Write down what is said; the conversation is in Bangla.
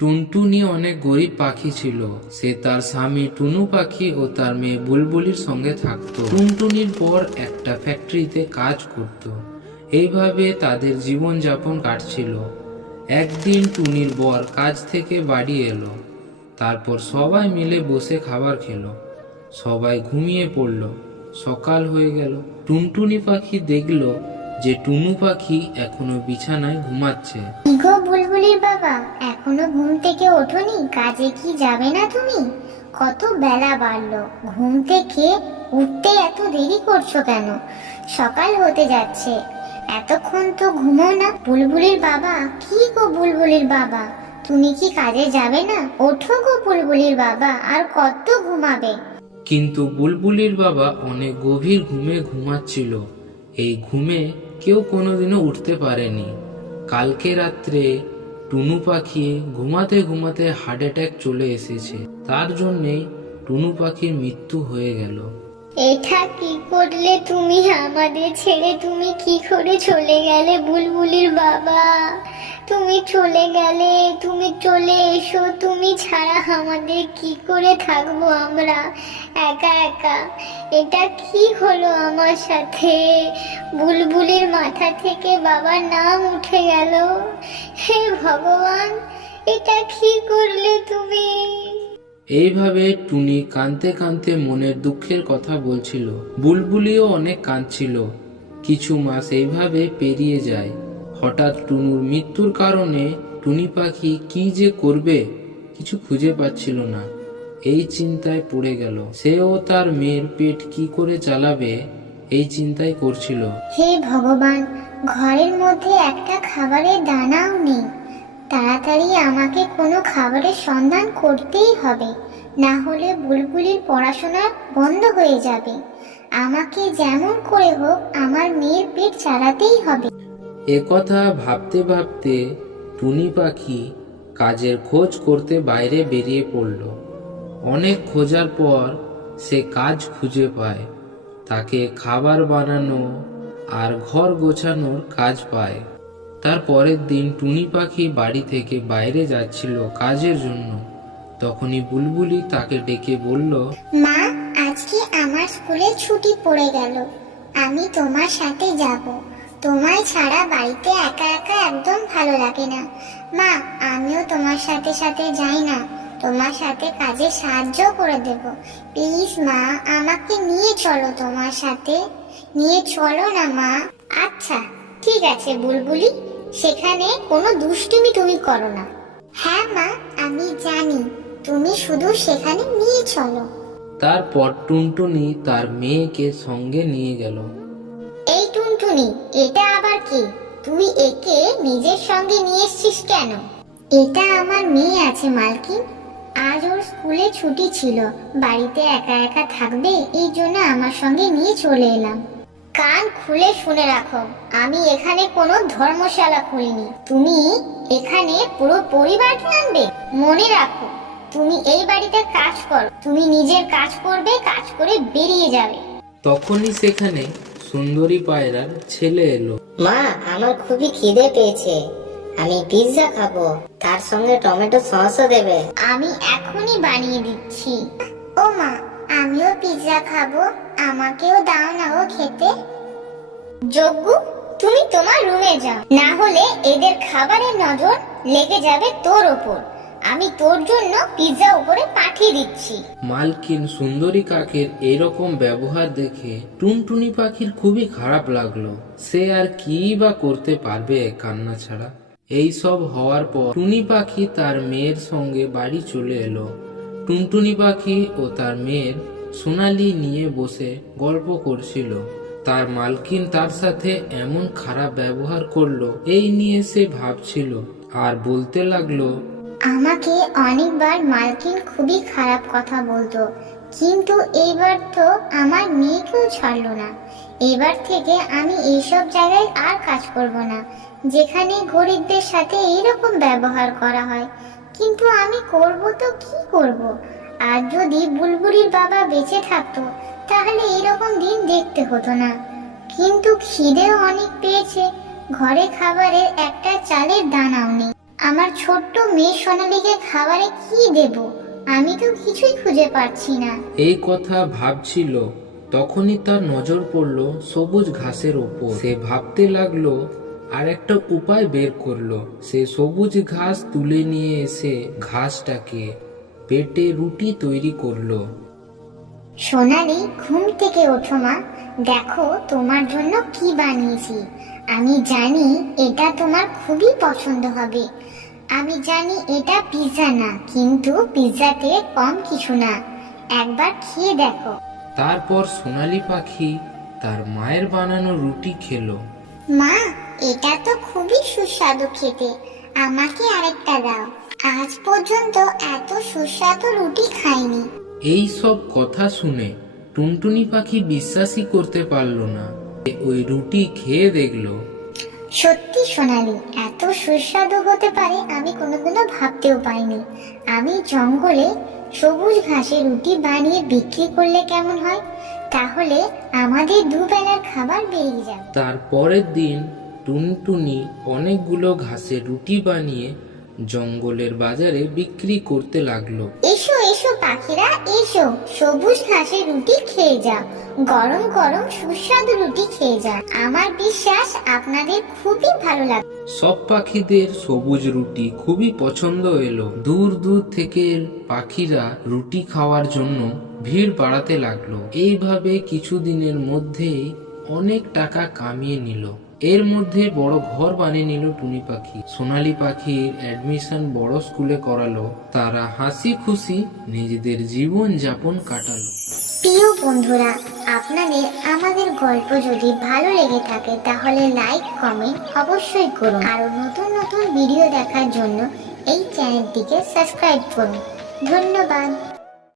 টুনটুনি অনেক গরিব পাখি ছিল। সে তার স্বামী টুনু পাখি ও তার মেয়ে বুলবুলির সঙ্গে থাকত। টুনটুনির পর একটা ফ্যাক্টরিতে কাজ করত। এইভাবে তাদের জীবন যাপন কাটছিল। একদিন টুনির বর কাজ থেকে বাড়ি এলো। তারপর সবাই মিলে বসে খাবার খেলো। সবাই ঘুমিয়ে পড়ল। সকাল হয়ে গেল। টুনটুনি পাখি দেখল যে টুনু পাখি এখনো বিছানায় ঘুমাচ্ছে। গো বুলবুলির বাবা, এখনো ঘুম থেকে ওঠোনি? কাজে কি যাবে না তুমি? কত বেলা বাড়লো, ঘুম থেকে উঠতে এত দেরি করছো কেন? সকাল হতে যাচ্ছে, এতক্ষণ তো ঘুমো না। বুলবুলির বাবা, কি গো বুলবুলির বাবা, তুমি কি কাজে যাবে না? ওঠো গো বুলবুলির বাবা, আর কত ঘুমাবে? কিন্তু বুলবুলির বাবা অনেক গভীর ঘুমে ঘুমাচ্ছিল। এই ঘুমে কেউ কোনোদিনও উঠতে পারেনি। কালকে রাত্রে টুনু পাখি ঘুমাতে ঘুমাতে হার্ট অ্যাটাক চলে এসেছে। তার জন্যেই টুনু পাখির মৃত্যু হয়ে গেল। এটা কি করলে তুমি? আমাদের ছেড়ে তুমি কি করে চলে গেলে বুলবুলির বাবা? তুমি চলে গেলে, তুমি চলে এসো, তুমি ছাড়া আমাদের কি করে থাকবো আমরা একা একা? এটা কি হলো আমার সাথে? বুলবুলির মাথা থেকে বাবার নাম উঠে গেল। হে ভগবান, এটা কি করলে তুমি? এইভাবে টুনি কাঁদতে কাঁদতে মনের দুঃখের কথা বলছিল। বুলবুলিও অনেক কাঁদছিল। কিছু মাস এইভাবে পেরিয়ে যায়। হঠাৎ টুনুর মৃত্যুর কারণে টুনি পাখি কি যে করবে কিছু খুঁজে পাচ্ছিল না। এই চিন্তায় পড়ে গেল। সেও তার মেয়ের পেট কি করে চালাবে এই চিন্তাই করছিল। হে ভগবান, ঘরের মধ্যে একটা খাবারের দানাও নেই। তাড়াতাড়ি আমাকে কোনো খাবারের সন্ধান করতেই হবে, না হলে বুলবুলির পড়াশোনা বন্ধ হয়ে যাবে। আমাকে যেমন করে হোক আমার মেয়ের পেট চালাতেই হবে। একথা ভাবতে ভাবতে টুনি পাখি কাজের খোঁজ করতে বাইরে বেরিয়ে পড়ল। অনেক খোঁজার পর সে কাজ খুঁজে পায়। তাকে খাবার বানানো আর ঘর গোছানোর কাজ পায়। তার পরের দিন টুনি পাখি বাড়ি থেকে বাইরে যাচ্ছিল কাজের জন্য। তখনই বুলবুলি তাকে ডেকে বলল, মা, আজকে আমার স্কুলে ছুটি পড়ে গেল, আমি তোমার সাথে যাব। তোমায় ছাড়া বাড়িতে একা একা একদম ভালো লাগে না। মা, আমিও তোমার সাথে সাথে যাই না, তোমার সাথে কাজে সাহায্য করে দেব। প্লিজ মা, আমাকে নিয়ে চলো তোমার সাথে, নিয়ে চলো না মা। আচ্ছা ঠিক আছে বুলবুলি, সেখানে কোনো দুষ্টুমি তুমি করো না। হ্যাঁ মা, আমি জানি, তুমি শুধু সেখানে নিয়ে চলো। তারপর টুনটুনি তার মেয়েকে সঙ্গে নিয়ে গেল। এই টুনটুনি, এটা আবার কি? তুই একে নিজের সঙ্গে নিয়ে এসেছিস কেন? এটা আমার মেয়ে আছে মালকিন, আজ ওর স্কুলে ছুটি ছিল, বাড়িতে একা একা থাকবে, এই জন্য আমার সঙ্গে নিয়ে চলে এলাম। কান খুলে শুনে রাখো, আমি এখানে কোনো ধর্মশালা খুলিনি। তুমি এখানে পুরো পরিবারকে আনবে? মনে রাখো, তুমি এই বাড়িতে কাজ করো, তুমি নিজের কাজ করবে, কাজ করে বেরিয়ে যাবে। তখনই সেখানে সুন্দরী পায়রার ছেলে এলো। মা, আমার খুবই খিদে পেয়েছে, আমি পিৎজা খাবো, তার সঙ্গে টমেটো সসও দেবে। আমি এখনই বানিয়ে দিচ্ছি। ও মা, আমিও পিৎজা খাবো, আমাকেও দাও না ও খেতে। যজ্ঞ, তুমি তোমার রুমে যাও, না হলে এদের খাবারের নজর লেগে যাবে তোর ওপর। আমি তোর জন্য পিৎজা উপরে পাঠিয়ে দিচ্ছি। মালকিন সুন্দরী কাকের এরকম ব্যবহার দেখে টুনটুনি পাখির খুবই খারাপ লাগলো। সে আর কি বা করতে পারবে কান্না ছাড়া। এই সব হওয়ার পর টুনি পাখি তার মেয়ের সঙ্গে বাড়ি চলে এলো। টুনটুনি পাখি ও তার মেয়ের সোনালি নিয়ে বসে গল্প করছিল। তার মালকিন তার সাথে এমন খারাপ ব্যবহার করলো এই নিয়ে সে ভাবছিল আর বলতে লাগলো, আমাকে অনেকবার মালকিন খুবই খারাপ কথা বলতো, কিন্তু এইবার তো আমার মেয়েকেও ছাড়লো না। এবার থেকে আমি এইসব জায়গায় আর কাজ করব না, যেখানে গরিবদের সাথে এইরকম ব্যবহার করা হয়। কিন্তু আমি করব তো কি করব? আর যদি বুলবুলির বাবা বেঁচে থাকতো তাহলে এইরকম দিন দেখতে হতো না। কিন্তু খিদেও অনেক পেয়েছে, ঘরে খাবারের একটা চালের দানাও নেই। আমার ছোট্ট মেয়ে সোনালীকে খাবারে কি দেব? আমি তো কিছুই খুঁজে পাচ্ছি না। এই কথা ভাবছিল, তখনই তার নজর পড়ল সবুজ ঘাসের ওপর। সে ভাবতে লাগলো আর একটা উপায় বের করলো। সে সবুজ ঘাস তুলে নিয়ে এসে ঘাসটাকে বেটে রুটি তৈরি করলো। সোনালি, ঘুম থেকে ওঠো মা, দেখো তোমার জন্য কি বানিয়েছি। আমি জানি এটা তোমার খুবই পছন্দ হবে। আমি জানি এটা পিৎজা না, কিন্তু পিৎজাতে কম কিছু না। একবার খেয়ে দেখো। তারপর সোনালী পাখি তার মায়ের বানানো রুটি খেলো। মা, এটা তো খুবই সুস্বাদু খেতে, আমাকে আরেকটা দাও। আজ পর্যন্ত এত সুস্বাদু রুটি খাইনি। এই সব কথা শুনে টুনটুনি পাখি বিশ্বাসই করতে পারলো না। ওই রুটি খেয়ে দেখলো। সত্যি সোনালি, এত সুস্বাদু হতে পারে আমি কোনোদিনও ভাবতেও পারিনি। আমি জঙ্গলে সবুজ ঘাসে রুটি বানিয়ে বিক্রি করলে কেমন হয়? তাহলে আমাদের দুবেলার খাবার বেরিয়ে যাবে। তার পরের দিন টুনটুনি অনেকগুলো ঘাসের রুটি বানিয়ে জঙ্গলের বাজারে বিক্রি করতে লাগলো। এসো এসো পাখিরা, এসো, সবুজ ঘাসের রুটি খেয়ে যাও। গরম গরম সুস্বাদু রুটি খেয়ে যাও। আমার বিশ্বাস আপনাদের খুবই ভালো লাগবে। সব পাখিদের সবুজ রুটি খুবই পছন্দ এলো। দূর দূর থেকে পাখিরা রুটি খাওয়ার জন্য ভিড় বাড়াতে লাগলো। এইভাবে কিছুদিনের মধ্যেই অনেক টাকা কামিয়ে নিল। এর মধ্যে বড় ঘর বানিয়ে নিল টুনি পাখি। সোনালী পাখির অ্যাডমিশন বড় স্কুলে করালো। তারা হাসি খুশি নিজেদের জীবন যাপন কাটালো। প্রিয় বন্ধুরা, আপনাদের আমাদের গল্প যদি ভালো লেগে থাকে তাহলে লাইক কমেন্ট অবশ্যই করুন। আরো নতুন নতুন ভিডিও দেখার জন্য এই চ্যানেলটিকে সাবস্ক্রাইব করুন। ধন্যবাদ।